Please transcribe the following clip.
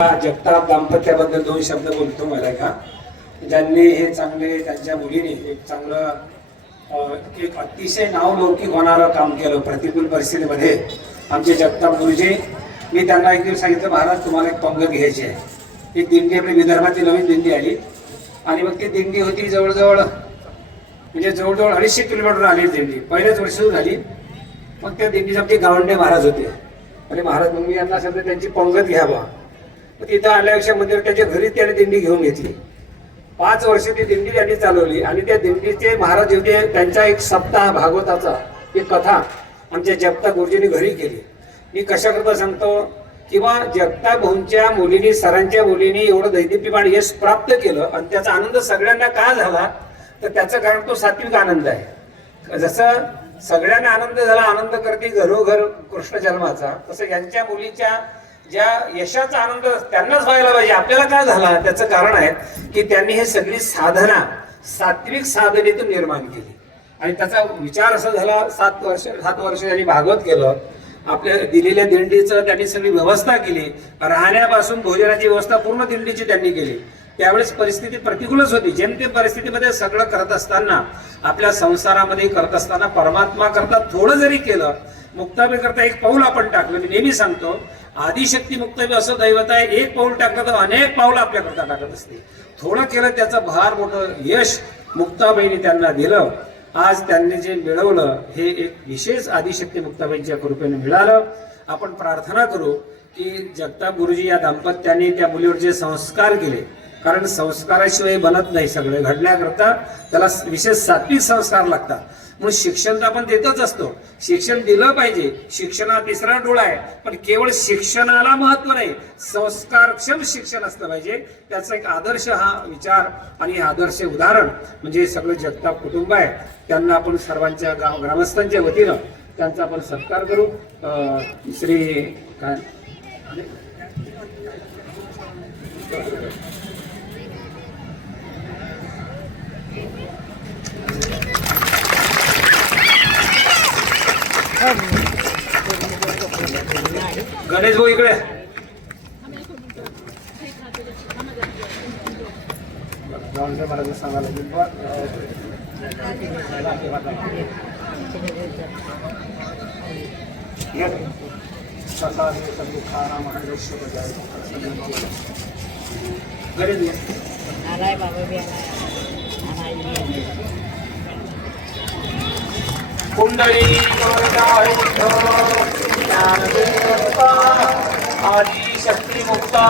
जगताप दाम्पत्याबद्दल दोन शब्द बोलतो मला का, ज्यांनी हे चांगले त्यांच्या मुलीने एक चांगलं एक अतिशय नावलौकिक होणारं काम केलं प्रतिकूल परिस्थितीमध्ये. आमचे जगताप गुरुजी, मी त्यांना एक दिवस सांगितलं, महाराज तुम्हाला एक पंगत घ्यायची आहे. एक दिंडी आपली विदर्भातील नवीन दिंडी आली आणि मग ती दिंडी होती जवळजवळ 250 किलोमीटर आली दिंडी. पहिल्याच वर्षी सुरू झाली. मग त्या दिंडीचे आमचे गावंडे महाराज होते आणि महाराज मग मी यांना सांगितलं त्यांची पंगत घ्यावा. तिथं आल्यापेक्षा मंदिर त्याच्या घरी त्याने दिंडी घेऊन घेतली. 5 वर्ष ती दिंडी त्यांनी चालवली आणि त्या दिंडीचे महाराज होते. त्यांचा एक सप्ताह भागवताचा एक कथा आमच्या जगताप गुरुजींनी घरी केली. मी कशा करता सांगतो किंवा जगताप भाऊंच्या मुलींनी सरांच्या मुलींनी एवढं दैदिप्यमान यश प्राप्त केलं आणि त्याचा आनंद सगळ्यांना का झाला तर त्याचं कारण तो सात्विक आनंद आहे. जसं सगळ्यांना आनंद झाला, आनंद करते घरोघर कृष्ण जन्माचा, तसं यांच्या मुलीच्या ज्या यशाचा आनंद त्यांनाच व्हायला पाहिजे. आपल्याला काय झाला त्याचं कारण आहे की त्यांनी हे सगळी साधना सात्विक साधनेतून निर्माण केली आणि त्याचा विचार असा झाला. 7 वर्ष त्यांनी भागवत केलं. आपल्या दिलेल्या दिंडीचं त्यांनी सगळी व्यवस्था केली. राहण्यापासून भोजनाची व्यवस्था पूर्ण दिंडीची त्यांनी केली. त्यावेळेस परिस्थिती प्रतिकूलच होती. जेमतेम परिस्थितीमध्ये सगळं करत असताना, आपल्या संसारामध्ये करत असताना परमात्मा करता थोडं जरी केलं, मुक्ताबाई करता एक पाऊल आपण टाकलं. मी नेहमी सांगतो, आदिशक्ती मुक्ताबाई असं दैवत आहे, एक पाऊल टाकलं तर अनेक पाऊल आपल्याकरता टाकत असते. थोडं केलं त्याचं भार मोठं यश मुक्ताबाईने त्यांना दिलं. आज त्यांनी जे मिळवलं हे एक विशेष आदिशक्ती मुक्ताबाईंच्या कृपेने मिळालं. आपण प्रार्थना करू की जगताप गुरुजी या दाम्पत्याने त्या मुलीवर जे संस्कार केले, कारण संस्काराशिवाय बनत नाही. सगळे घडण्याकरता त्याला विशेष सात्विक संस्कार लागतात. म्हणून शिक्षण तर आपण देतच असतो, शिक्षण दिलं पाहिजे. शिक्षणा तिसरा डोळा आहे, पण केवळ शिक्षणाला महत्व नाही, संस्कारक्षम शिक्षण असलं पाहिजे. त्याचा एक आदर्श हा विचार आणि हे आदर्श उदाहरण म्हणजे सगळं जगताप कुटुंब आहे. त्यांना आपण सर्वांच्या ग्रामस्थांच्या वतीनं त्यांचा आपण सत्कार करू. श्री काय गणेश भाऊ इकडे महाराज सांगायला कुंडली आदि शक्ती मुक्ता